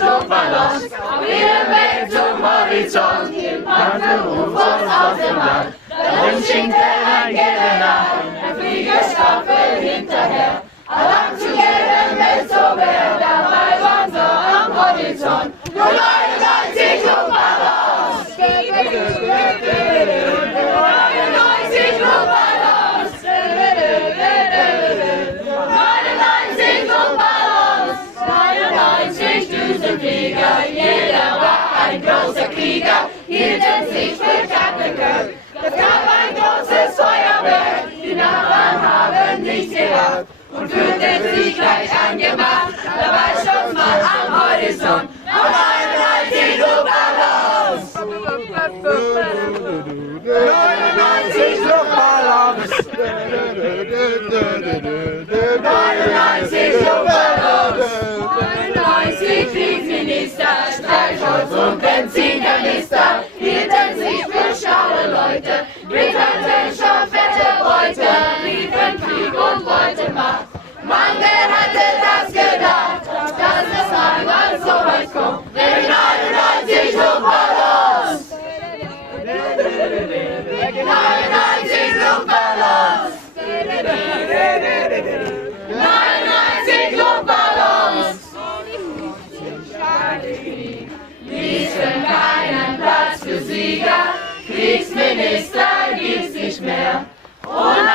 Luftballons, wir weg zum Horizont, im Ruf uns aus dem Land. Dann schinkt ein gelber nach, ein Fliegerstaffel hinterher. Along together, let's over, dabei waren wir am Horizont. Nur 99 Luftballons! 99 Luftballons! 99 Luftballons! 99 Düsenflieger, jeder war ein großer Krieger, hielten sich für Katzenköpfe. Es gab ein großes Feuerwerk, die Nachbarn haben nichts gehabt und fühlten sich gleich angemacht. Da war schon mal am Horizont noch 99 Luftballons. 99 Luftballons. 99 Luftballons. 99 Kriegsminister, Streichholz und Benzinkanister hielten sich für schlaue Leute, wickelten schon fette Beute, riefen Krieg und wollten Macht. Mann, wer hätte das gedacht, dass es einmal so weit kommt? Wegen 99 Luftballons! 99 Luftballons! 99 Luftballons! Ließen keinen Platz für Sieger, Kriegsminister gibt's nicht mehr. Und